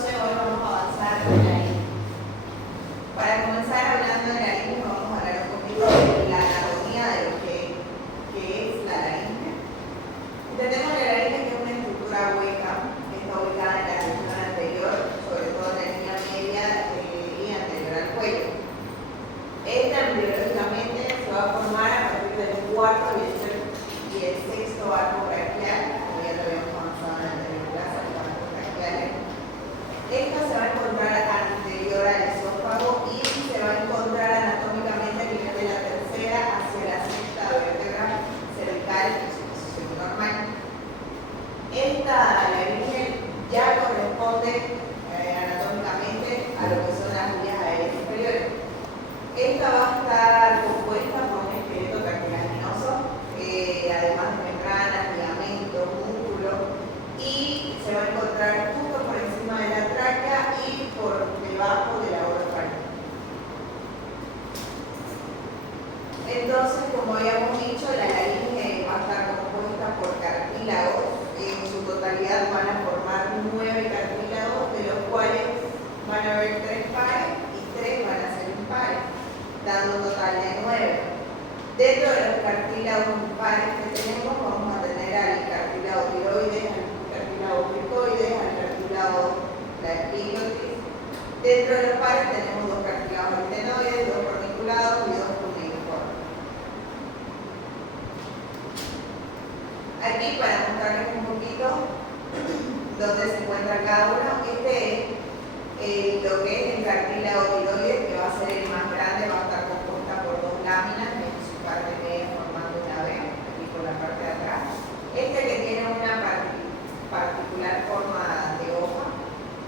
Entonces hoy vamos a avanzar en la línea. Para comenzar hablando de la línea, vamos a hablar un poquito de la anatomía de lo que es la laringe. Entendemos la laringe que es una estructura hueca que está ubicada en la región anterior, sobre todo en la línea media y anterior al cuello. Esta embriológicamente se va a formar a partir del cuarto y el sexto arco braquial, como ya lo habíamos avanzado en la anterior clase, los arcos braquiales. Esta se va a encontrar anterior al esófago y se va a encontrar anatómicamente a nivel de la tercera hacia la sexta vértebra cervical en su posición normal. Esta laringe ya corresponde anatómicamente a lo que son las vías aéreas superiores. Esta va a estar compuesta por un esqueleto cartilaginoso, además de membranas, ligamentos, músculos, y se va a encontrar justo por encima de la tráquea y por debajo de la orofaringe. Entonces, como habíamos dicho, la laringe va a estar compuesta por cartílagos. En su totalidad van a formar 9 cartílagos, de los cuales van a haber 3 pares y 3 van a ser impares, dando un total de 9. Dentro de los cartílagos impares que tenemos, vamos a tener al cartílago tiroides, al cartílago cricoides, al cartílago la epiglotis. Dentro de los pares tenemos 2 cartílagos aritenoides, 2 corniculados y 2 cuneiformes. Aquí, para mostrarles un poquito dónde se encuentra cada uno, este es lo que es el cartílago tiroides, que va a ser el más grande, va a estar compuesta por 2 láminas en su parte media formando una V, aquí por la parte de atrás. Este que tiene una particular forma de hoja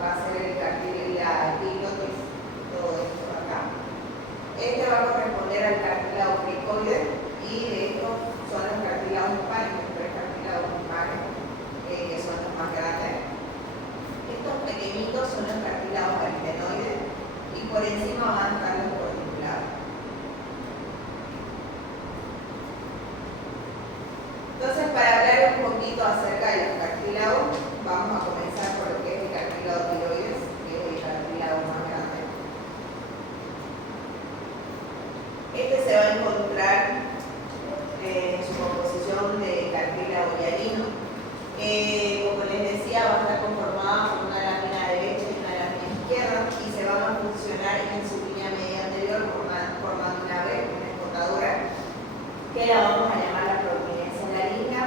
va a ser el cartílago, la epiglotis, todo esto acá. Este va a corresponder al cartílago cricoides y de estos son los cartílagos impares, los 3 cartílagos impares, que son los más grandes. Estos pequeñitos son los cartílagos aritenoides y por encima van a estar los corniculados. Entonces, para hablar un poquito acerca de los cartílagos, vamos a comenzar por lo que es el cartílago tiroides, que es el cartílago más grande. Este se va a encontrar en su composición de cartílago hialino. Como les decía, va a estar conformada por una lámina derecha y una lámina izquierda y se van a funcionar en su línea media anterior formando una V, una escotadura, que la vamos a llamar la prominencia laringa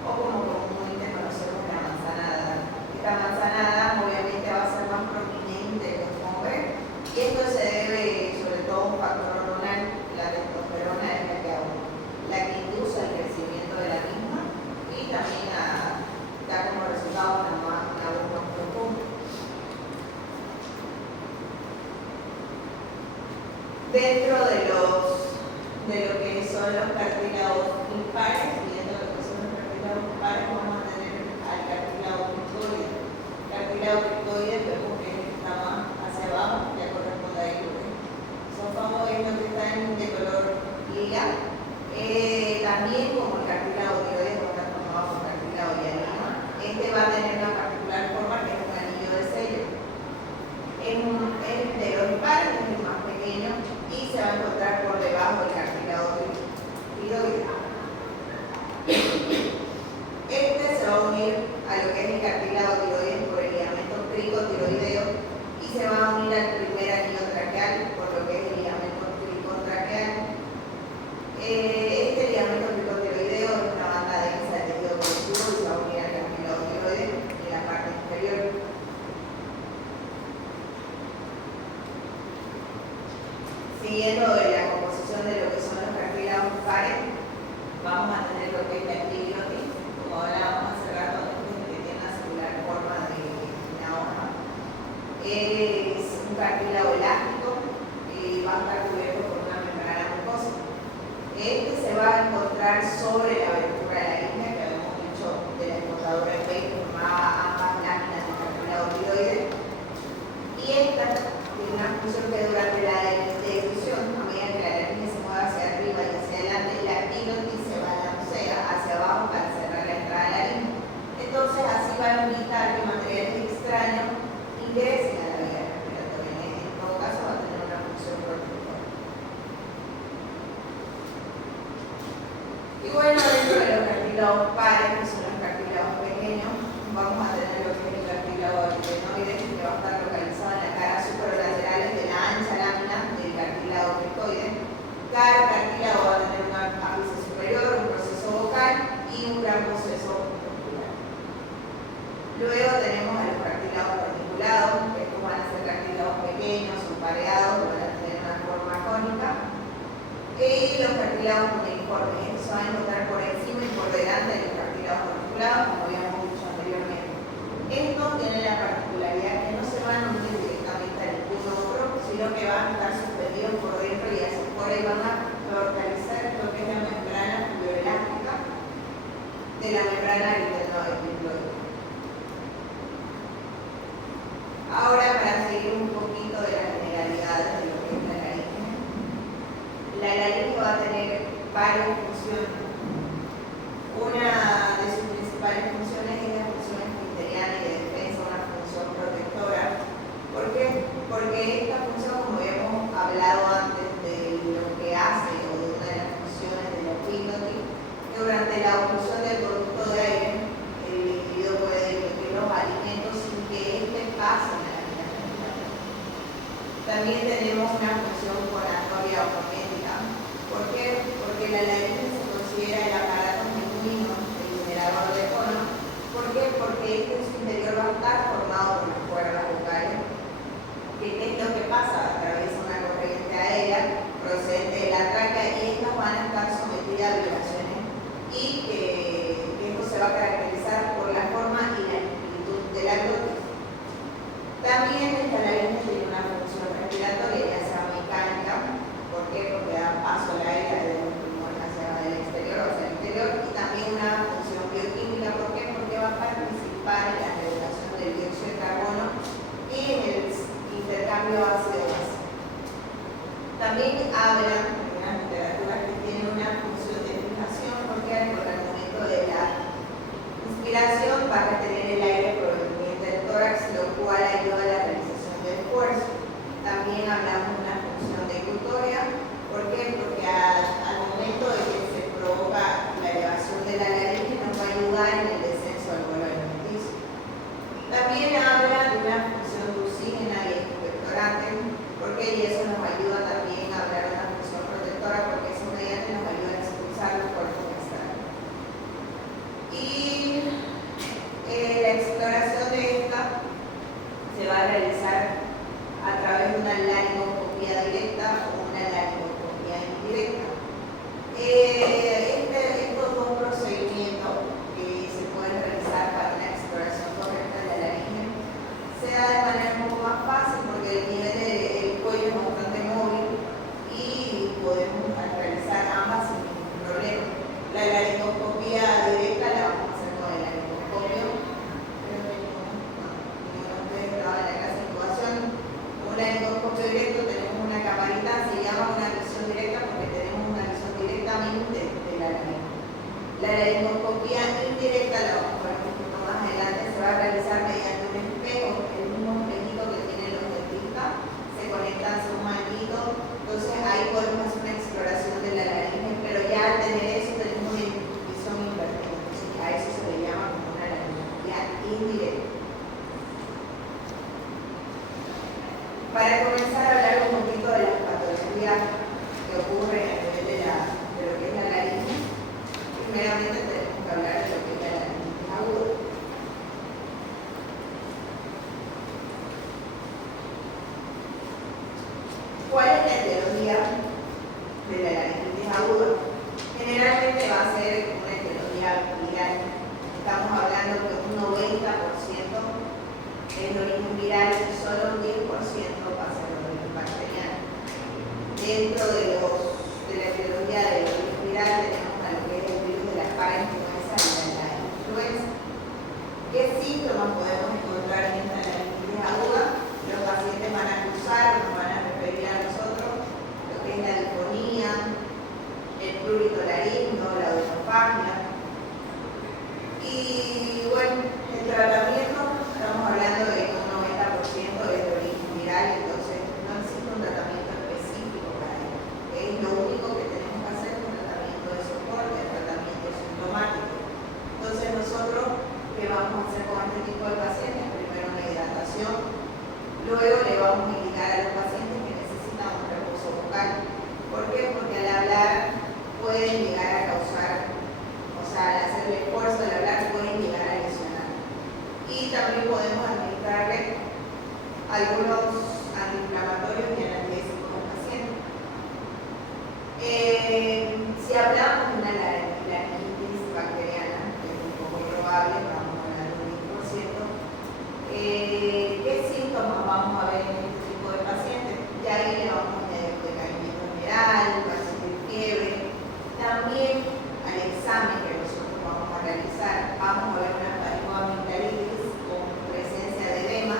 o como comúnmente conocemos la manzanada. Esta manzanada obviamente va a ser más prominente en los hombres y esto se debe sobre todo a un factor hormonal. La testosterona es la que induce el crecimiento de la misma y también da como resultado una voz más profunda. Dentro de lo que son los cartílagos impares, viendo lo que son los cartílagos impares, vamos a tener al cartílago cricoide. El cartílago cricoide vemos que está más hacia abajo, ya corresponde a ello. Esófago es lo que está de color lila. También como el cartílago tiroides va a estar formado por cartílago hialino. Este va a tener una particular forma que es un anillo de sello. Es de los impares, es el más pequeño y se va a encontrar por debajo del cartílago tiroides. cartílagos pares, que son los cartílagos pequeños, vamos a tener lo que es el cartílago aritenoide, que va a estar localizado en la cara superlaterales de la ancha lámina del cartílago pectoide. Cada cartílago va a tener un ápice superior, un proceso vocal y un gran proceso muscular. Luego tenemos a los cartílagos particulados, que estos van a ser cartílagos pequeños o pareados, van a tener una forma cónica. Y los cartílagos cuneiformes, estos se van a encontrar por encima y por delante de los cartílagos particulados, como habíamos dicho anteriormente. Estos tienen la particularidad que no se van a unir directamente al uno a otro, sino que van a estar suspendidos por dentro y hacia afuera y van a localizar lo que es la membrana fibroelástica de la membrana aritenoide. Ahora, para seguir un poquito de las generalidades de lo que es la laringe. La laringe va a tener varias funciones. Una de sus principales funciones es la función esfinteriana y de defensa, una función protectora. ¿Por qué? Porque esta función, como habíamos hablado antes de lo que hace o de una de las funciones de la epiglotis, que durante la oclusión del conducto de aire, el individuo puede digerir los alimentos sin que éste pase en la vía respiratoria. También tenemos una función fonatoria o fonética. ¿Por qué? Porque la laringe se considera el aparato genuino, el generador de fono. ¿Por qué? Porque este en su interior va a estar formado por las cuerdas vocales. ¿Qué es lo que pasa? Atraviesa una corriente aérea procedente de la tráquea y estas van a estar sometidas a vibraciones y esto se va a caracterizar por la forma y la amplitud de la glotis. También esta laringe tiene una función respiratoria, ya sea mecánica. ¿Por qué? Porque da paso al aire desde los pulmones hacia el exterior o hacia el interior, y también una función bioquímica. ¿Por qué? Porque va a participar en la regulación del dióxido de carbono y en el intercambio ácido-base. También hablan en las literaturas que tiene una función de fijación, porque al momento de la inspiración va a retener el aire proveniente del tórax, lo cual ayuda a la realización del esfuerzo. También hablamos de una función declutoria. ¿Por qué? Porque al momento de que se provoca la elevación de la laringe nos va a ayudar en el descenso del bolo alimenticio. También habla de una función dulcígena y expectorante. ¿Por qué? Y eso nos ayuda también a hablar de una función protectora, porque eso mediante nos ayuda a expulsar los cuerpos extraños. Y la exploración de esta se va a realizar a través de una laringoscopía directa o una laringoscopía indirecta. Estos dos procedimientos que se pueden realizar para una exploración correcta de la laringe se da de manera un poco más fácil porque el nivel del cuello es bastante móvil y podemos realizar ambas sin ningún problema. La laringoscopía directa la vamos a hacer con el laringoscopio. Un laringoscopio directo tenemos una camarita, se llama una visión directa porque tenemos una visión directamente de la laringe. La laringoscopía indirecta, la vamos a ver un poquito más adelante, se va a realizar mediante un espejo, el mismo espejito que tienen los dentistas, se conecta hacia un manguito, entonces ahí podemos hacer una exploración de la laringe, pero ya al tener eso tenemos una visión invertida, entonces a eso se le llama como una laringoscopía indirecta. Para comenzar a hablar un poquito de las patologías que ocurren a nivel de lo que es la laringe, primeramente tenemos que hablar de lo que es la laringitis aguda. ¿Cuál es la etiología de la laringitis aguda? Generalmente va a ser una etiología viral. Estamos hablando que un 90% es de origen viral y solo un 10% va a ser de origen bacteriano. Dentro de la etiología del origen viral tenemos a lo que es el virus de la parainfluenza y la influenza. ¿Qué síntomas podemos encontrar en esta laringitis aguda? Los pacientes van a acusar, nos van a referir a nosotros lo que es la difonía, el prurito laringo, la odonofagia. Y bueno, el tratamiento, estamos hablando de que un 90% es de origen viral, entonces no existe un tratamiento específico para ello. Es lo único que tenemos que hacer, un tratamiento de soporte, un tratamiento sintomático. vamos a hacer con este tipo de pacientes? Primero una hidratación, luego le vamos a indicar a los pacientes que necesitan un reposo vocal. ¿Por qué? Porque al hablar pueden llegar a causar, o sea, al hacer el esfuerzo de hablar pueden llegar a lesionar. Y también podemos administrarle algunos antiinflamatorios y analgésicos al paciente. Si hablamos de una laringitis bacteriana, que es un poco probable, vamos a hablar de un 10%, ¿qué síntomas vamos a ver en este tipo de pacientes? Ya ahí le vamos a añadir decaimiento general, va a sentir fiebre. También al examen que nosotros vamos a realizar, vamos a ver una faringoamigdalitis con presencia de edema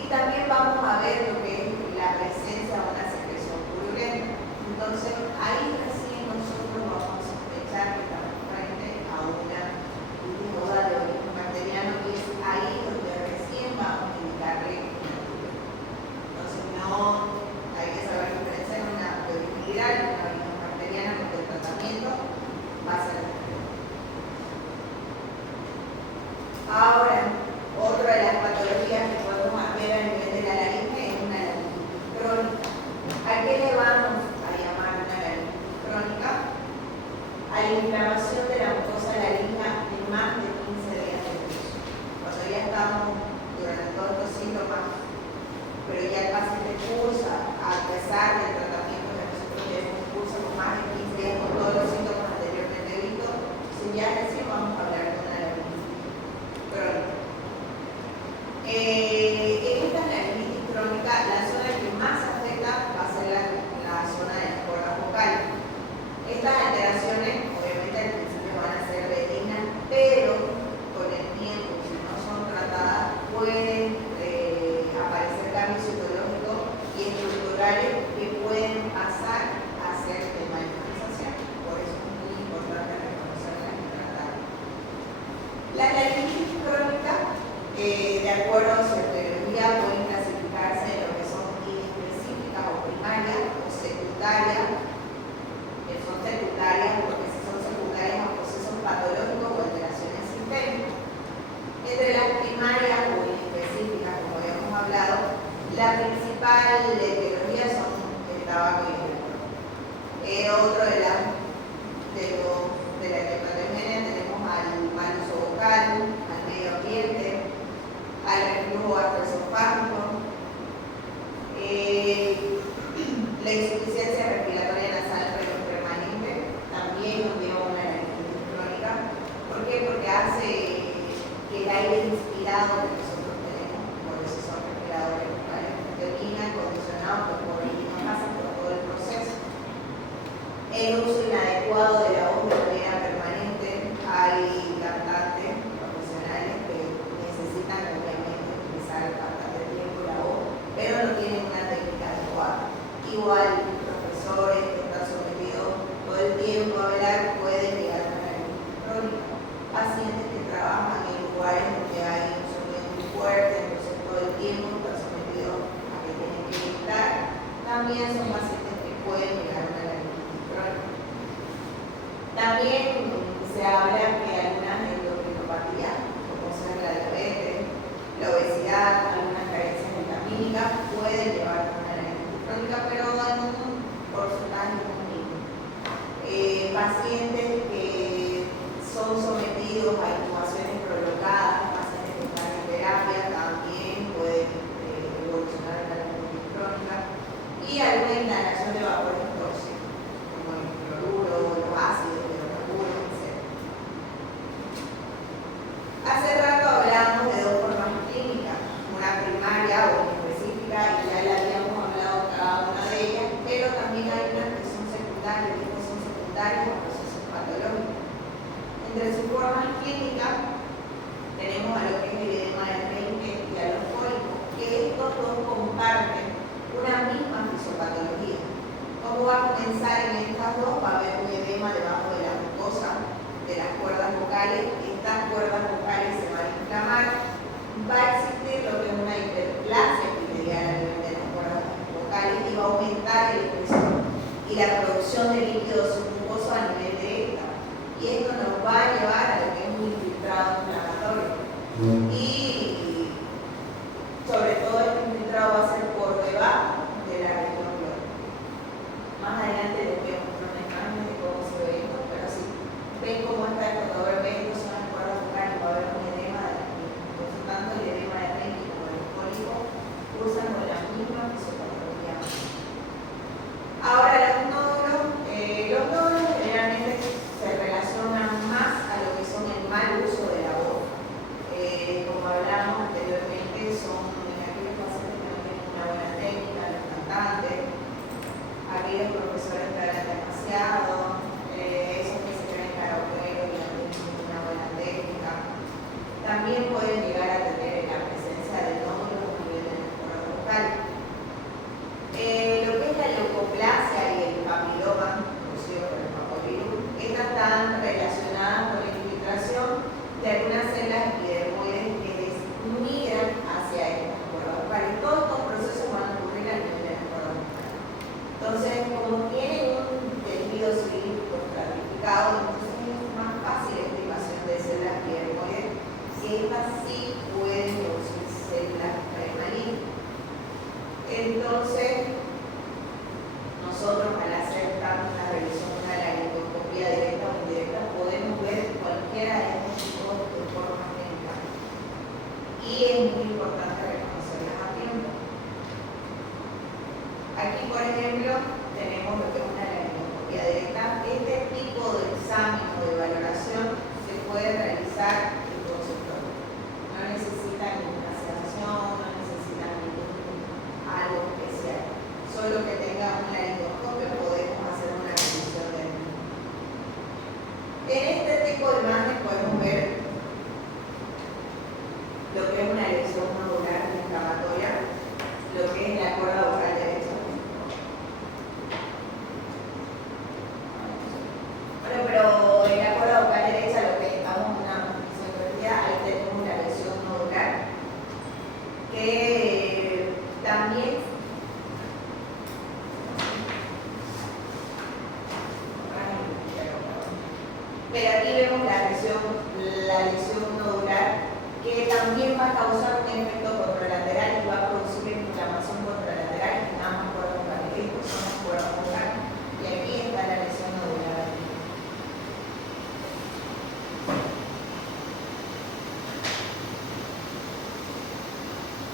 y también vamos a ver lo que es la presencia de una secreción purulenta. Entonces, ahí recién nosotros vamos a sospechar que estamos frente a una itinodal de origen bacteriano y es ahí donde recién vamos a indicarle una cura. Entonces, no hay que saber diferenciar una de origen viral y una de origen bacteriana porque el tratamiento va a ser diferente. Ahora, otra de las patologías que podemos ver a nivel de la laringe es una laringitis crónica. ¿A qué le vamos a llamar una laringitis crónica? A la inflamación de la mucosa laringe de más de 15 días de curso. Cuando ya estamos durante todos estos síntomas, pero ya el paciente cursa, a pesar del tratamiento que nosotros llevamos curso con más de 15 días con todos los síntomas anteriormente vistos, si ya recién vamos a hablar de una laringitis crónica. En esta laringitis crónica, la zona que más afecta va a ser la zona de las cuerdas vocales. Estas alteraciones, obviamente al principio van a ser benignas, pero con el tiempo, si no son tratadas, pueden aparecer cambios citológicos y estructurales que pueden pasar a ser de manifestación. Por eso es muy importante reconocerlas y tratarlas. La laringitis crónica, de acuerdo a su etiología, pueden clasificarse en lo que son inespecíficas o primarias o secundarias, que son secundarias porque son secundarias a procesos patológicos o alteraciones sistémicas. Entre las primarias o inespecíficas, como habíamos hablado, la principal etiología son el tabaco y el alcohol. Otro de la hepatogenia tenemos al mal uso vocal, al medio ambiente, al reflujo gastroesofágico, la insuficiencia respiratoria nasal permanente también nos lleva a una laringitis crónica. ¿Por qué? Porque hace que el aire inspirado que nosotros tenemos, por eso son respiradores vocales, termina condicionado por pasa por todo el proceso. El uso inadecuado de la voz de manera permanente, hay cantantes profesionales que necesitan obviamente utilizar bastante tiempo la voz, pero no tienen una técnica adecuada. Igual profesores que están sometidos todo el tiempo a velar pueden llegar a una laringitis crónica. Pacientes que trabajan en lugares donde hay un sonido muy fuerte, entonces todo el tiempo están sometidos a que tienen que gritar, también son pacientes que pueden llegar a una laringitis crónica. También se habla que algunas endocrinopatías, como son la diabetes, la obesidad, algunas carencias vitamínicas, pueden llevar a una laringitis crónica, pero en un porcentaje muy mínimo. Pacientes que son sometidos a intubaciones prolongadas, pacientes que están en terapia, también pueden evolucionar a la laringitis crónica, y alguna inhalación de vapores tóxicos, como el cloruro, los ácidos, los hidrocarburos, etc. Hace rato hablamos de dos formas clínicas, una primaria o específica, y ya le habíamos hablado cada una de ellas, pero también hay unas que son secundarias, y estas son secundarias a procesos patológicos. Entre sus formas clínicas tenemos a lo que es el edema del Reinke y a los cólicos, que estos dos comparten una misma fisiopatología. ¿Cómo va a comenzar en estas dos? Va a haber un edema debajo de la mucosa de las cuerdas vocales. Estas cuerdas vocales se van a inflamar. Va a existir lo que es una hiperplasia epitelial a nivel de las cuerdas vocales y va a aumentar el espesor y la producción de líquido submucoso a nivel de esta. Y esto nos va a llevar a lo que es un infiltrado inflamatorio. también pueden llegar a tener la presencia de nódulos a nivel de la flora bucal. Lo que es la leucoplasia y el papiloma, producido por el papovirus, estas están relacionadas con la infiltración de algunas células epidermoides que migran hacia esta cuerda bucal. Y todos estos procesos van a ocurrir a nivel de la cuerda bucal. Entonces, como tienen un tejido cilíndrico estratificado, entonces es más fácil la estimación de células epidermoides, si estas sí pueden producir células malignas. Entonces, nosotros al hacer tanto una revisión de una laringoscopía directa o indirecta podemos ver cualquiera de estos tipos de formas clínicas. Y es muy importante reconocerlas a tiempo. Aquí, por ejemplo, tenemos lo que es una laringoscopía directa. Este tipo de examen o de valoración se puede realizar en consultorio. No necesita ninguna sedación, no necesita algo especial. Solo que tenga un laringoscopio podemos hacer una revisión del mismo. En este tipo de imagen podemos ver lo que es una lesión nodular inflamatoria, lo que es la cuerda bucal derecha. Bueno, pero en la cuerda bucal derecha lo que estamos en una cirugía, ahí tenemos una lesión nodular que también pero aquí vemos la lesión nodular que también va a causar un efecto contralateral y va a producir inflamación contralateral en ambas cuerdas bucales. Estas son las cuerdas bucales y aquí está la lesión nodular.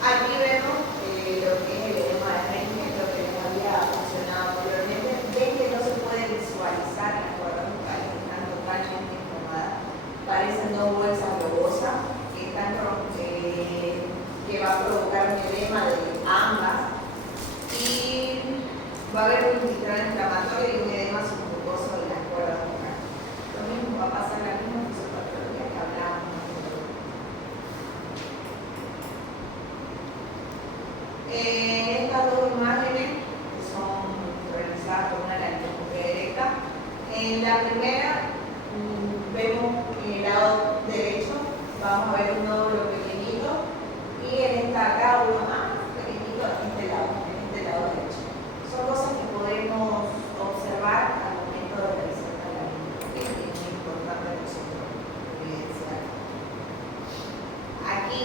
Aquí vemos lo que es el edema de Menge, lo que les había mencionado anteriormente. Ven que no se puede visualizar las cuerdas bucales, están totalmente inflamadas. Parecen dos bolsas globosas que va a provocar un edema de ambas y va a haber un vitrán inflamatorio y un edema submucoso de las cuerdas bucales. Lo mismo va a pasar la misma fisiopatología que hablábamos anteriormente. En estas dos imágenes, que son realizadas por una laringoscopia directa, en la primera vemos en el lado derecho, vamos a ver un nódulo pequeñito y en esta acá uno más pequeñito en este lado derecho. Son cosas que podemos observar al momento de realizar la laringoscopia y es muy importante nosotros evidenciar. Aquí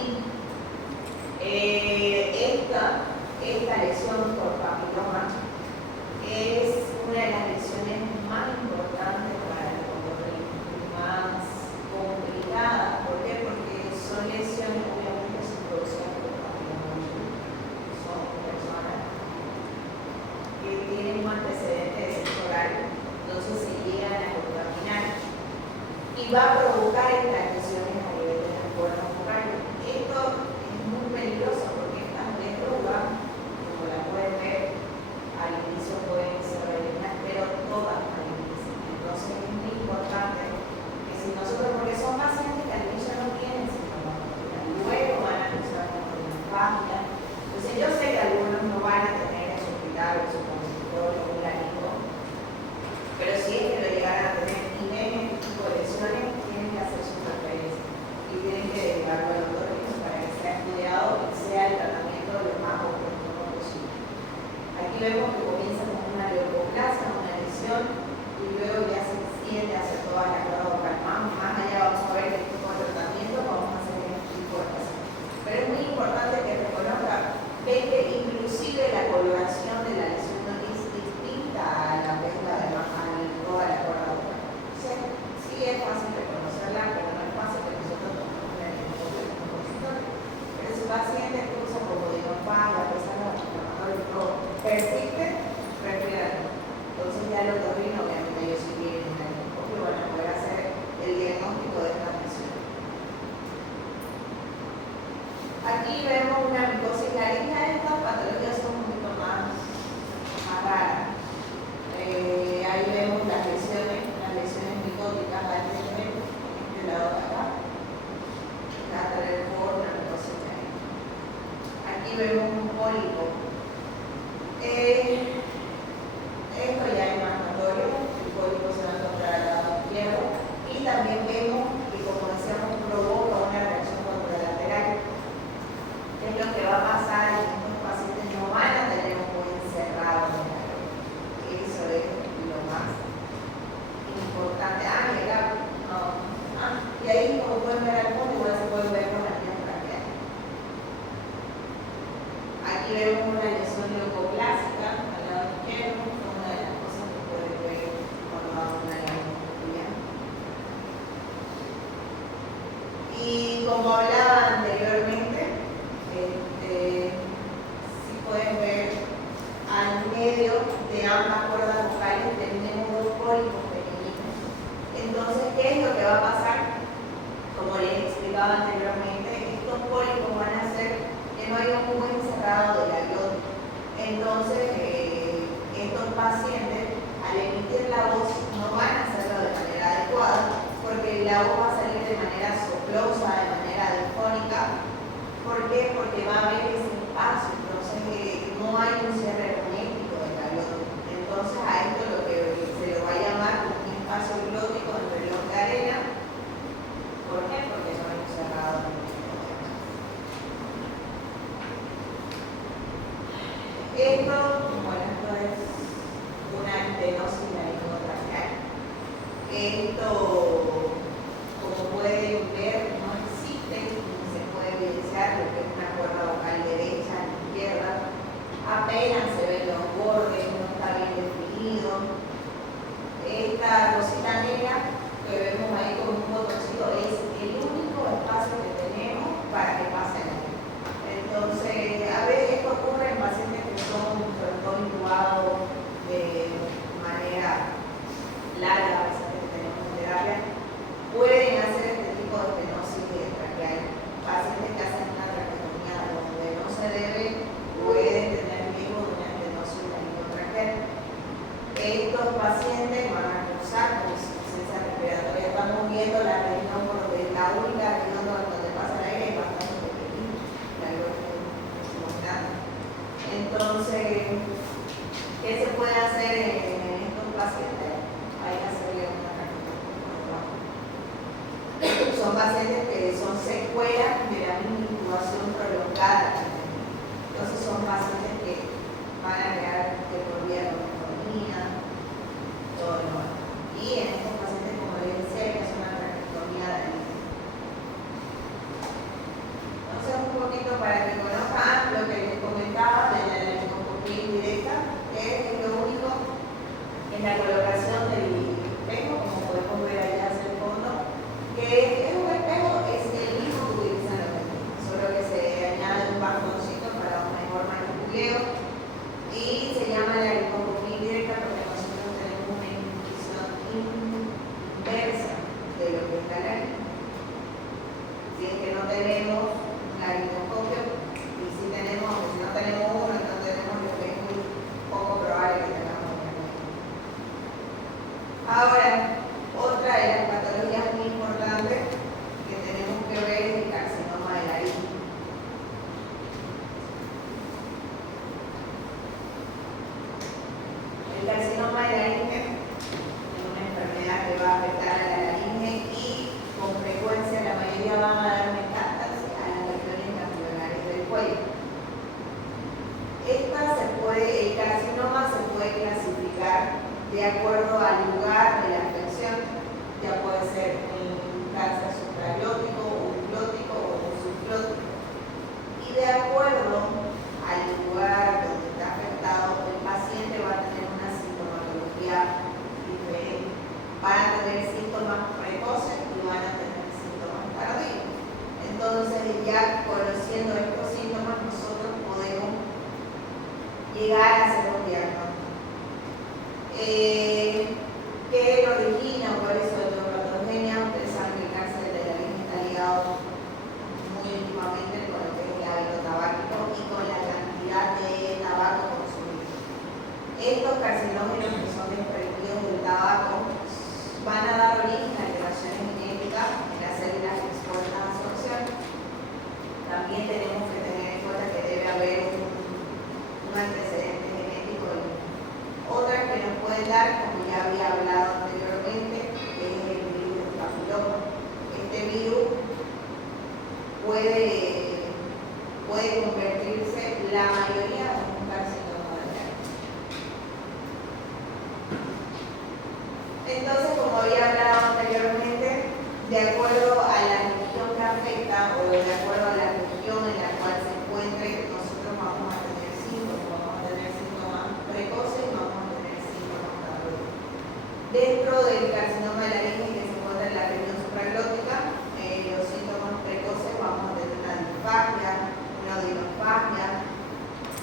esta lesión por papiloma es una de las lesiones más importantes para el otorrino, más complicadas. ¿Por qué? Porque son lesiones obviamente que se producen por papiloma. Son personas que tienen un antecedente de sexo oral, entonces se llegan a contaminar y va a provocar estas lesiones a nivel de las cuerdas bucales. Esto es muy peligroso porque estas verrugas, como la pueden ver, al inicio pueden ser benignas, pero todas al inicio. Entonces es muy importante que si nosotros, porque son pacientes que al inicio no tienen sintomatología, luego van a empezar con linfagia. Entonces yo sé que algunos no van a tener en su hospital o en su consultorio un laringo, pero si es que lo llegaran a tener y ven este tipo de lesiones, tienen que hacer su referencia y tienen que derivarlo al otorrino para que sea estudiado y sea el tratamiento lo más oportuno posible. Aquí vemos que comienza con una leucoplasia, una lesión, y luego ya se extiende hacia toda la cuerda bucal. Más allá vamos a ver qué tipo de tratamiento vamos a hacer en este tipo de pacientes. Pero es muy importante que reconozca, ven que inclusive la coloración de la lesión no es distinta a la que es la de toda la cuerda bucal. Sí es fácil reconocerla, pero no es fácil que nosotros tomemos la laringoscopia como consultorio. Pero si paciente cruza como dinofagos, persiste, respiran. Entonces ya el otorrino, obviamente ellos sí tienen un laringoscopio, van a poder hacer el diagnóstico de esta lesión. Aquí vemos una micosis laringea. Estas patologías son un poquito más raras. Ahí vemos las lesiones micóticas al frente, en este lado de acá. explicaba anteriormente, estos pólipos van a hacer que no haya un buen cerrado de la glotis. Entonces, estos pacientes, al emitir la voz, no van a hacerlo de manera adecuada, porque la voz va a salir de manera soplosa, de manera difónica. ¿Por qué? Porque va a haber ese espacio, entonces no hay un cierre hermético de la glotis. Entonces, a esto lo que se lo va a llamar un espacio glótico en reloj de arena. ¿Por qué? Porque no hay un cerrado. Esto, bueno, esto es una estenosis laringotraqueal. Esto, como pueden ver, no existe, ni se puede evidenciar lo que es una cuerda vocal derecha ni izquierda. Apenas se ven los bordes, no está bien definido. Esta rosita negra que vemos ahí con un botoncito es el único espacio que tenemos para que pase el aire. Entonces, a veces esto ocurre en pacientes que son sobre todo intubados de manera larga, pacientes que tenemos en terapia, pueden hacer este tipo de estenosis traqueal. Pacientes que hacen una traqueotomía donde no se debe, pueden tener riesgo de una estenosis laringotraqueal. Estos pacientes van a cursar con insuficiencia respiratoria. Estamos viendo la región por donde la única región donde pasa el aire es bastante pequeñita. Entonces, ¿qué se puede hacer en estos pacientes? Hay que hacerle una traqueotomía. Son pacientes que son secuelas de la misma intubación prolongada. Entonces, son pacientes que van a quedar de por vida con neumonía, todo lo demás. Y en estos pacientes, como les decía, hay que hacer una traqueotomía de la. Entonces, un poquito para que conozcan lo que les comentaba de la laringoscopía indirecta, que es lo único en la colocación del espejo, como podemos ver ahí hacia el fondo, que es un espejo, es el mismo que utilizan los dentistas, solo que se añade un bastoncito para un mejor manipuleo, y se llama laringoscopía indirecta porque nosotros tenemos una intuición inversa de lo que es la laringe. Si es que no tenemos laringoscopio, y si tenemos, aunque si no tenemos uno, no tenemos lo que es muy poco probable que tengamos una. Ahora, otra de las patologías muy importantes que tenemos que ver es el carcinoma de laringe. El carcinoma de laringe es una enfermedad que va a afectar a la laringe y con frecuencia la mayoría van a dar metástasis a las regiones ganglionares del cuello. El carcinoma se puede clasificar de acuerdo al lugar de la afección, ya puede ser un cáncer supraglótico, un glótico o un subglótico. Y de acuerdo al lugar donde está afectado, el paciente va a tener una sintomatología diferente. Van a tener síntomas precoces y van a tener síntomas tardíos. Entonces, ya conociendo estos síntomas, nosotros podemos llegar a hacer un diagnóstico. ¿Qué lo origina o cuál es su etiopatogenia? Ustedes saben que el cáncer de la laringe está ligado muy íntimamente con lo que es el hábito tabáquico y con la cantidad de tabaco consumido. Estos carcinógenos que son desprendidos del tabaco van a dar origen a alteraciones genéticas en las células expuestas a absorción. También tenemos que tener en cuenta que debe haber un antecedente genético. Otras que nos pueden dar, como ya había hablado anteriormente, es el virus del papiloma. Este virus puede convertirse la mayoría en un carcinoma de laringe. Entonces, como había hablado anteriormente, de acuerdo a la región que afecta o de acuerdo a la región en la cual se encuentre, nosotros vamos a tener síntomas precoces y vamos a tener síntomas tardíos. Dentro del carcinoma de laringe que se encuentra en la región supraglótica, los síntomas precoces vamos a tener una disfagia, una odinofagia,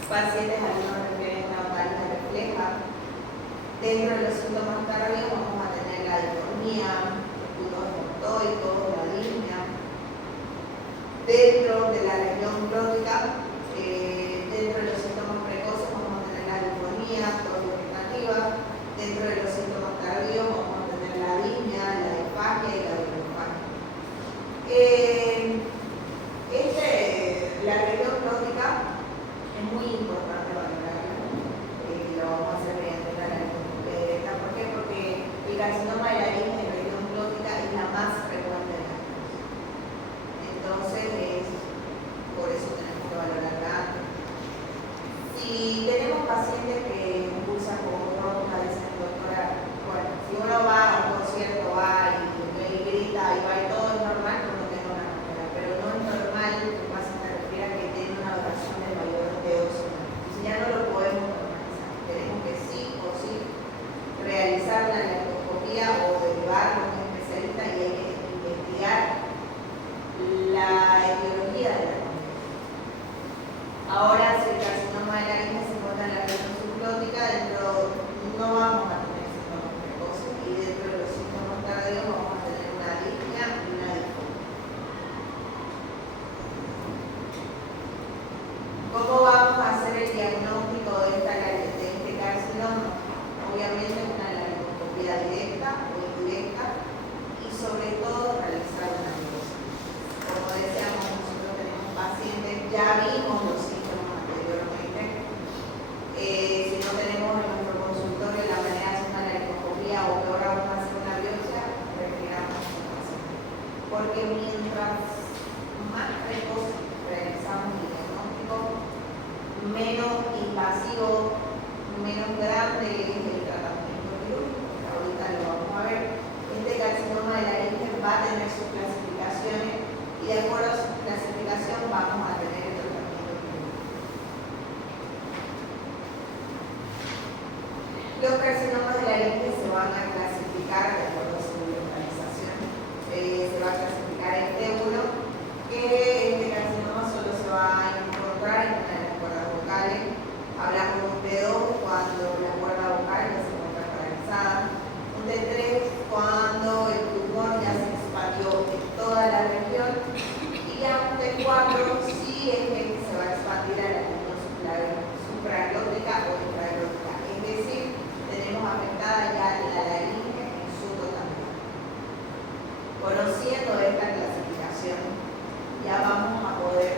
pacientes algunos refieren a una otalgia refleja. Dentro de los síntomas tardíos vamos a tener la disfonía, los puntos hematoicos, la disnea. Dentro de la región glótica, dentro de los síntomas precoces vamos a tener la disfonía vegetativa. Dentro de los síntomas tardíos vamos a tener la disnea, la disfagia y la disfagia. La región glótica es muy importante valorarla. Lo vamos a hacer mediante la laringoscopia directa. ¿Por qué? Porque el carcinoma de la laringe de región glótica es la más frecuente de las cosas. Entonces, por eso tenemos que valorarla antes. Si tenemos pacientes que impulsan como ronca, dicen doctora, bueno, si uno va a un concierto, va y grita y va y todo es normal, pues no tengo una ronca. Pero no es normal que un paciente refiera que tiene una duración de mayor de 2 semanas. Entonces ya no lo podemos normalizar. Tenemos que sí o sí realizar la laringoscopia o derivarlo a un especialista y hay que investigar la etiología de la condición. Ahora, si el carcinoma de la laringe se encuentra en la región subglótica, no vamos a tener síntomas precoces y dentro de los síntomas tardíos vamos a tener una disnea y una disfonía. ¿Cómo vamos a hacer el diagnóstico de este carcinoma? Obviamente una laringoscopia directa o indirecta y sobre todo realizar una biopsia. Como decíamos, nosotros tenemos pacientes, ya vimos los síntomas anteriormente. Si no tenemos en nuestro consultorio la manera de hacer una laringoscopia o que ahora vamos a hacer una biopsia, retiramos a los pacientes. Porque mientras más precoz realizamos el diagnóstico, menos invasivo, menos grande es el tratamiento quirúrgico. Ahorita lo vamos a ver. Este carcinoma de la laringe va a tener sus clasificaciones y de acuerdo a su clasificación vamos a tener el tratamiento quirúrgico. Los carcinomas de la laringe se van a clasificar de acuerdo a su localización. Se va a clasificar en T1, que este carcinoma solo se va a encontrar en una de las cuerdas vocales. Hablamos de un T2 cuando la cuerda vocal ya se encuentra paralizada. Un T3 cuando el pulmón ya se expandió en toda la región. Y ya un T4 sí es que se va a expandir a la región supraglótica o infraglótica. Es decir, tenemos afectada ya la laringe en su totalidad. Conociendo esta clasificación, ya vamos a poder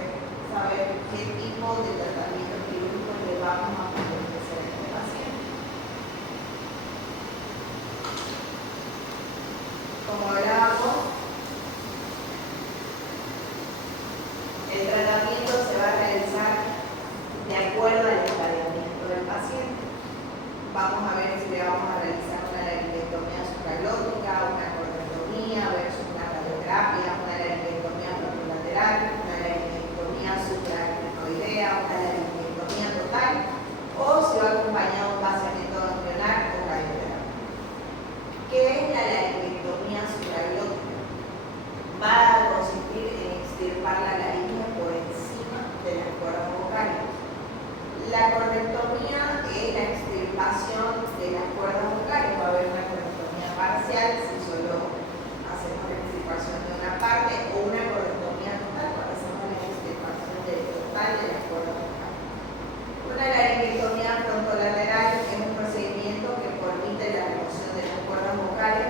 saber qué tipo de tratamiento quirúrgico le vamos a poder ofrecer a este paciente. Como hablábamos, el tratamiento se va a realizar de acuerdo al estadiamiento del paciente. Vamos a ver si le vamos a realizar una laringectomía supraglótica, una correctomía versus una radioterapia, una laringectomía frontolateral, una laringectomía supraglenoidea, una laringectomía total, o si va acompañado de un vaciamiento ganglionar o radioterapia. ¿Qué es la laringectomía supraglótica? Va a consistir en extirpar la laringe por encima de las cuerdas vocales. La correctomía es la extirpación de las cuerdas vocales. Va a haber una correctomía parcial si solo hacemos la extirpación de una parte o una correctomía total cuando hacemos la extirpación total de las cuerdas vocales. Una laringectomía frontolateral es un procedimiento que permite la remoción de las cuerdas vocales,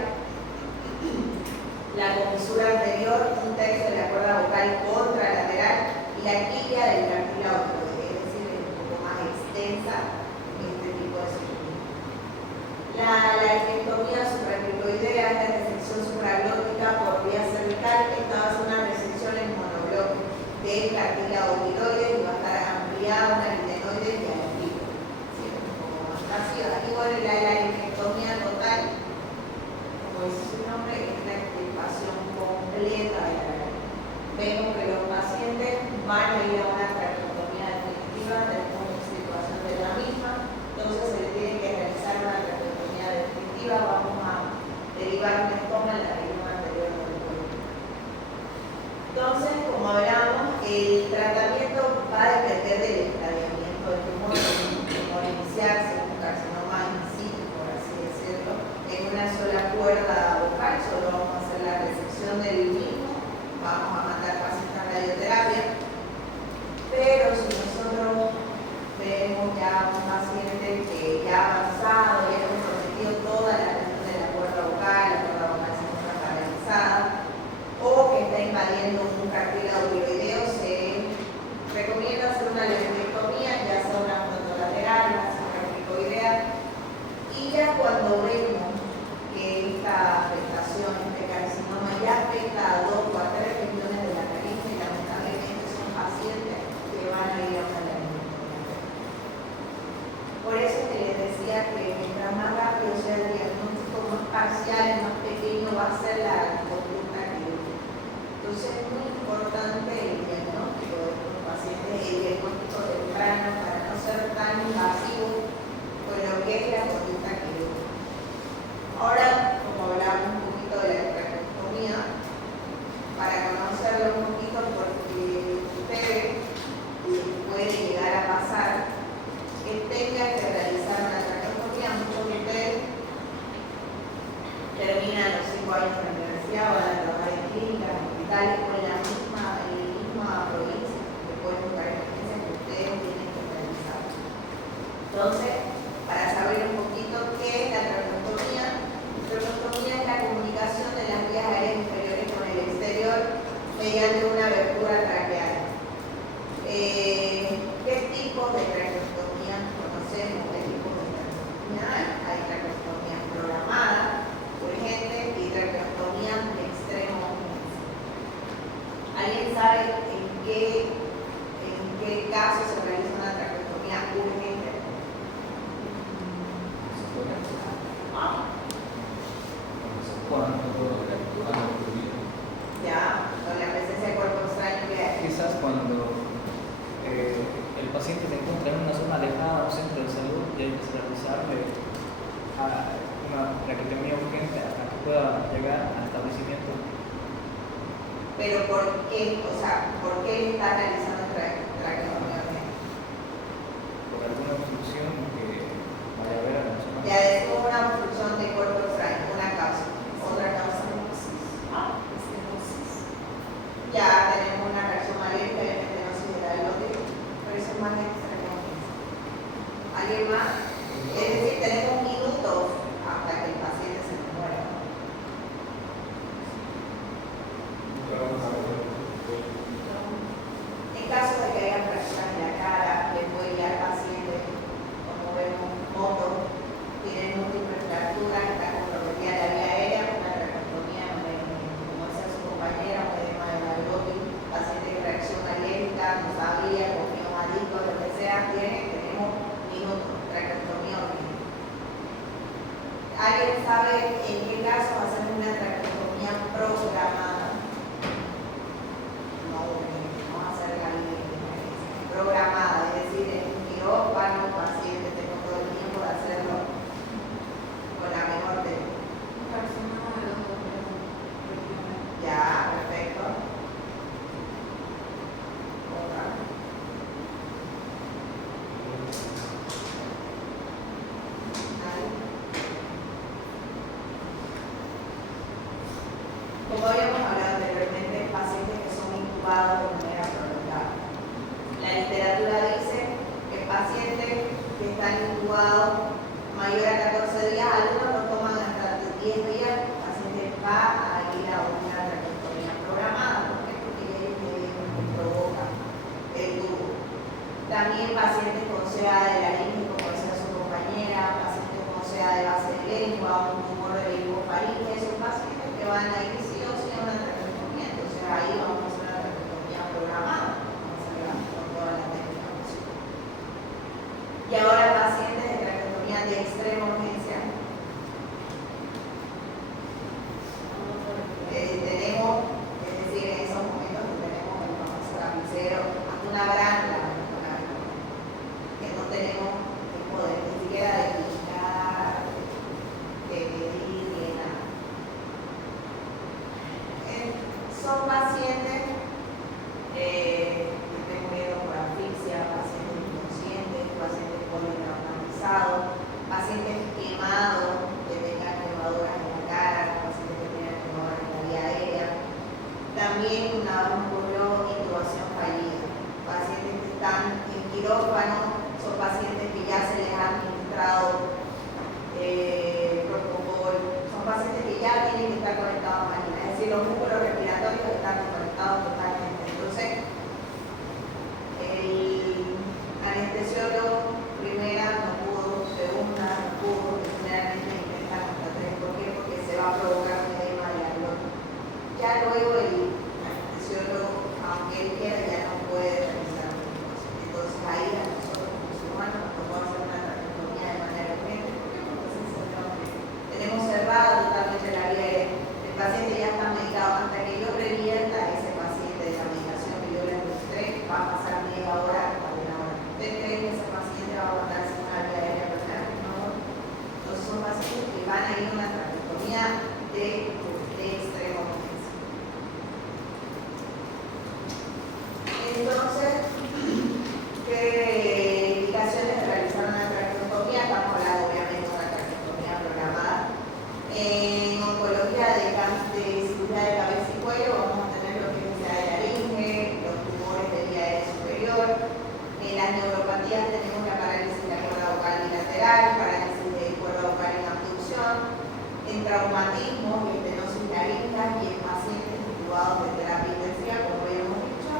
la comisura anterior, un tercio de la cuerda vocal contralateral y la quilla del cartílago, es decir, es un poco más extensa este tipo de cirugía. La laringectomía supraglenoidea es la resección supraglótica por vía cervical. Esta va a ser una resección en monobloque del cartílago tiroides y va a estar ampliada una linenoides y aletivo. ¿Sí? Un poco más vacío. Aquí bueno, la laringectomía total, como dice su nombre, es la extirpación completa de la laringe. Vemos que los pacientes van a ir a una traqueotomía definitiva, tenemos una extirpación de la misma, entonces se le tiene que realizar una traqueotomía definitiva, vamos a derivar un estoma en la región anterior del cuello. Entonces, como hablamos, el tratamiento va a depender del estadiamiento del tumor. El tumor inicial, si es un carcinoma in situ, por así decirlo, en una sola cuerda vocal, solo vamos a hacer la resección del mismo, vamos a mandar pacientes a radioterapia pueda llegar al establecimiento. Pero ¿por qué? O sea, ¿por qué está realizando traqueotomía urgente? Por alguna obstrucción que vaya a haber a la persona. Ya decimos una obstrucción de cuerpo extraño, una causa. Otra causa. Ya tenemos una reacción alérgica y una estenosis de la glotis, pero eso es más extraño. ¿Alguien más? Es decir, tenemos minutos hasta que el paciente se muera. En caso de que haya fracturas en la cara, les voy a guiar pacientes, como vemos, motos, tienen múltiples fracturas, está comprometida la vía aérea con una traqueotomía, como decía su compañera, un edema de la glotis, paciente de reacción alérgica, no sabía, comió adicto, lo que sea, tenemos minutos, traqueotomía urgente. ¿Alguien sabe en qué caso hacer una traqueotomía programada? Programada, es decir, en un quirófano, paciente, tengo todo el tiempo de hacerlo con la mejor técnica. Ya, perfecto. Otra. Como habíamos hablado anteriormente, pacientes que son intubados de manera prolongada. La literatura dice que pacientes que están intubados mayor a 14 días, algunos lo toman hasta 10 días, el paciente va a ir a una traqueotomía programada. ¿Por qué? Porque ya ellos provoca el tubo. También pacientes con CA de laringe, como decía su compañera, pacientes con CA de base de lengua, un tumor de linfofaringe, esos pacientes que van a ir sí o sí a una traqueotomía. Entonces ahí vamos a hacer una traqueotomía programada. Y ahora pacientes de traqueotomía de extrema urgencia. Tenemos, es decir, en esos momentos que tenemos el famoso lapicero, hasta una branda, que no tenemos el poder ni siquiera de picar, de medir, ni nada. Son pacientes que estén muriendo por asfixia, pacientes inconscientes, pacientes politraumatizados, pacientes quemados que tengan quemaduras en la cara, pacientes que tengan quemaduras en la vía aérea. También una vez ocurrió intubación fallida. Pacientes que están en quirófano son pacientes que ya se les ha administrado propofol, son pacientes que ya tienen que estar conectados a máquinas, es decir, los músculos respiratorios están desconectados totalmente. Entonces, el anestesiólogo primera no pudo, segunda no pudo, generalmente intentan hasta 3. ¿Por qué? Porque se va a provocar un edema de la glotis. Ya luego el anestesiólogo, aunque él quiera, ya no puede realizar las cosas. Entonces ahí a nosotros como humanos nos tocó hacer una traqueotomía de manera urgente. ¿Por qué? Porque sencillamente tenemos cerrada totalmente la vía aérea. El paciente ya está medicado. Hasta que yo revierta a ese paciente de la medicación que yo le administré, va a pasar media hora a una hora. ¿Usted cree que ese paciente va a aguantar sin una vía aérea permanente? No. Entonces son pacientes que van a ir a una traqueotomía de extrema urgencia. Entonces, ¿qué indicaciones de realizar una traqueotomía? Estamos hablando obviamente de una traqueotomía programada. En oncología de cirugía de cabeza y cuello vamos a tener lo que es la de laringe, los tumores de vía aérea superior. En las neuropatías tenemos la parálisis de la cuerda vocal bilateral, parálisis de cuerda vocal en abducción, en traumatismo y estenosis laringeal y en pacientes intubados de terapia intensiva, como habíamos dicho.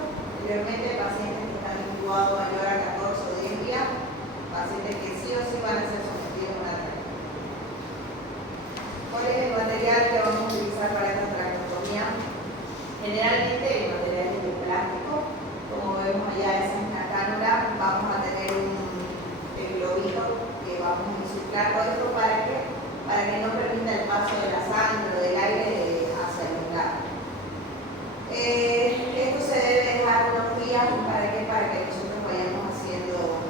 Anteriormente, pacientes que están intubados mayor a 14 o 10 días, pacientes que sí o sí van a ser sometidos a una traqueotomía. ¿Cuál es el material que vamos a utilizar para esta traqueotomía? Generalmente el material es de plástico. Como vemos allá, esa es la cánula. Vamos a tener el globito que vamos a insuflarlo. ¿Esto para qué? Para que no permita el paso de la sangre o del aire hacia el lugar. Esto se debe dejar unos días. ¿Para qué? Para que nosotros vayamos haciendo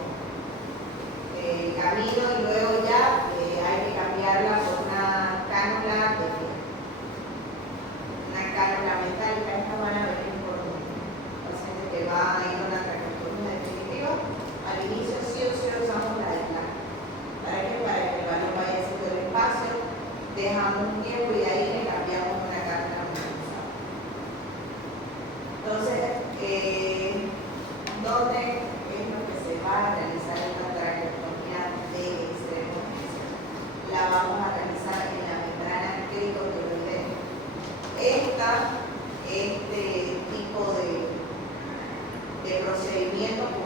el camino y luego ya hay que cambiarla por una cánula de piel.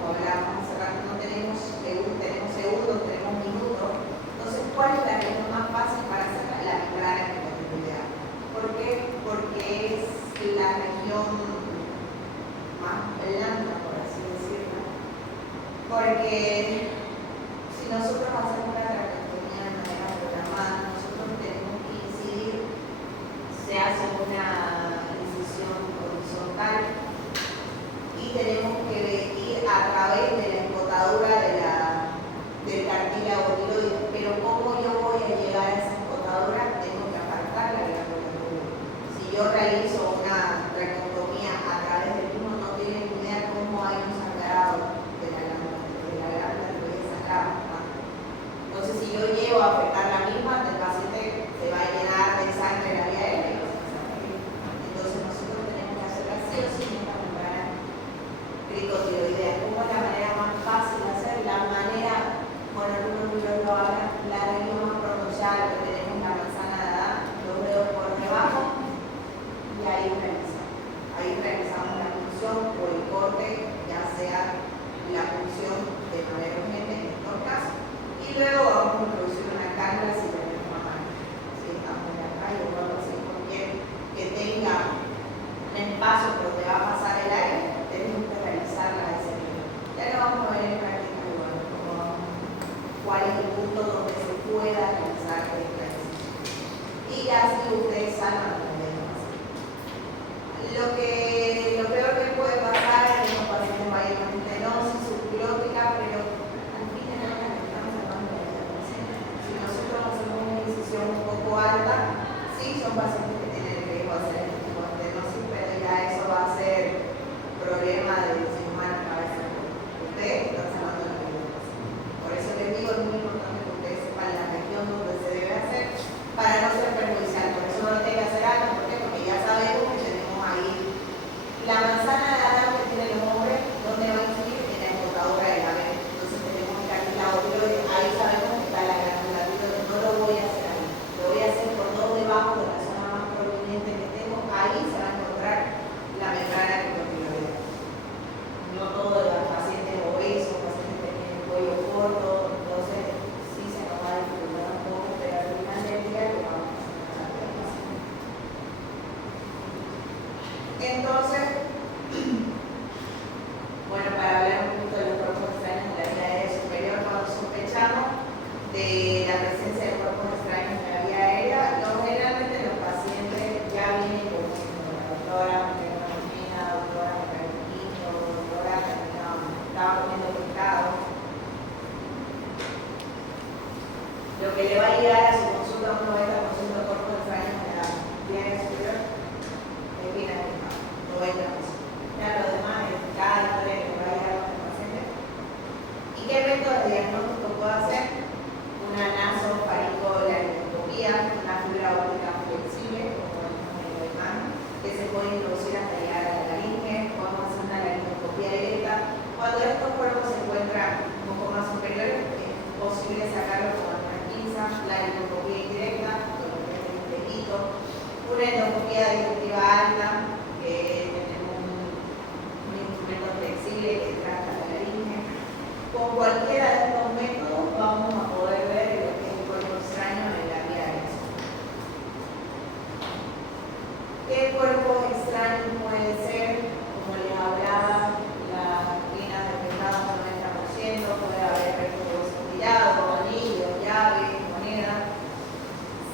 como hablábamos hace rato, no tenemos segundos, tenemos minutos. Entonces, ¿cuál es la región más fácil para hacer la membrana epitelial? ¿Por qué? Porque es la región más blanda, por así decirlo. Porque si nosotros hacemos una traqueotomía de manera programada, nosotros tenemos que incidir, se hace una incisión horizontal y tenemos que ir a través de la escotadura del cartílago tiroides. Pero ¿cómo yo voy a llegar a esa escotadura? Tengo que apartar la glándula tiroides. Si yo realizo una traqueotomía a través del mismo, no tienen idea cómo hay un sangrado de la glándula tiroides sacrada. Entonces, si yo llego a afectar la misma, el paciente se va a llenar de sangre la vía aérea y va a empezar a morir. Entonces, nosotros tenemos que hacerla sí o sí en esta membrana cricotiroidea. ¿Cómo es la manera más fácil de hacer? La manera, bueno, algunos libros lo hablan, la región más pronunciada, lo que tenemos la manzana de Adán, los dedos por debajo, y ahí realizamos. Ahí realizamos la punción o el corte, ya sea la punción de manera urgente en estos casos. Y luego vamos a introducir una cánula si tenemos a mano. Si estamos en la calle o algo así, cualquier que tenga un espacio por donde va a pasar el aire, tenemos que realizarla a ese nivel. Ya lo vamos a ver en práctica igual, cuál es el punto donde se pueda realizar esta decisión. Y así ustedes salvan los dedos. Lo peor que puede pasar es que los pacientes vayan con estenosis subglótica, pero al fin de nada estamos hablando de la paciente. Si nosotros hacemos una incisión un poco alta, sí son pacientes que tienen riesgo de hacer este tipo de estenosis, pero ya eso va a ser problema del ser humano a veces. Ustedes están salvando la vida. Por eso les digo, es muy importante que ustedes sepan la región donde se debe hacer para no ser perjudicial. Por eso no tiene que hacer algo, ¿por qué? Porque ya sabemos que tenemos ahí la manzana de Adán que tiene los hombres, donde va a incidir en la escotadura de la vena. Entonces tenemos el cartílago tiroides, ahí sabemos que está la glándula tiroides, no lo voy a hacer ahí, lo voy a hacer por todo debajo de la zona más prominente que tengo, ahí se va a encontrar la membrana cricotiroidea. No todos los pacientes obesos, pacientes que tienen el cuello corto, entonces sí se nos va a dificultar un poco, pero al final del día lo vamos a hacer al paciente. Entonces, bueno, para hablar un poquito de los cuerpos extraños de la vía aérea superior, cuando sospechamos de la presencia de cuerpos extraños en la vía aérea, generalmente los pacientes ya vienen con la doctora, la doctora estaba comiendo pescado. Lo que le va a llegar a su consulta un 90% de cuerpos extraños de la vía aérea superior es bien afectado, 90%. Ya lo demás es cada historia que va a llegar a los pacientes. ¿Y qué método de diagnóstico puedo hacer? Una nasofaringolaringoscopía, una fibra óptica flexible, como vemos en la imagen, que se puede introducir hasta llegar a la laringe. Podemos hacer una laringoscopía directa. Cuando estos cuerpos se encuentran un poco más superiores, es posible sacarlos con una pinza, laringoscopía indirecta, con lo que es el espejito, una endoscopía digestiva alta, que tenemos un instrumento flexible que entra hasta la laringe. Con cualquiera de estos métodos vamos a poder ver lo que es el cuerpo extraño en la vía aérea. ¿Qué cuerpos extraños puede ser? Como les hablaba, la espina de pescado del 90%, puede haber restos de hueso tirado, anillos, llaves, monedas.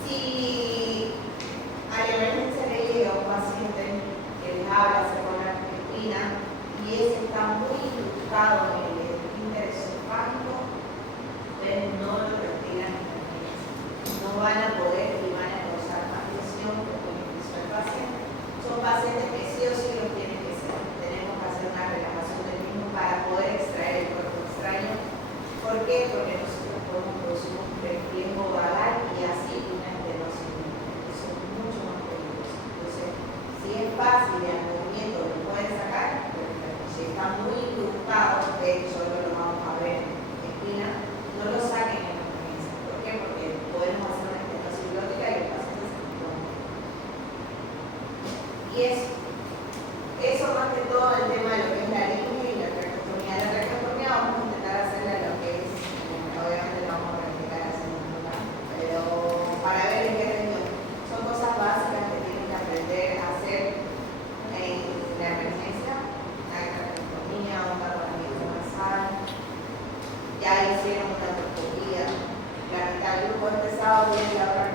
Si a la emergencia le llega a un paciente que les habla, se pone la espina y ese está muy incrustado en el esfínter esofágico, ustedes no lo retiran en emergencia. No van a poder y van a causar más lesión que el beneficio del paciente. Son pacientes que sí o sí los tienen que hacer. Tenemos que hacer una relajación del mismo para poder extraer el cuerpo extraño. ¿Por qué? Porque nosotros podemos producir un reflejo vagal y así una estenosis, que son mucho más peligrosos. Entonces, si es fácil y al movimiento lo pueden sacar, perfecto. Si está muy incrustado, de hecho lo vamos a ver en espina, no lo saquen en emergencia. ¿Por qué? Porque podemos hacer una estenosis glótica y el paciente se compone. Y eso. sábado y ahora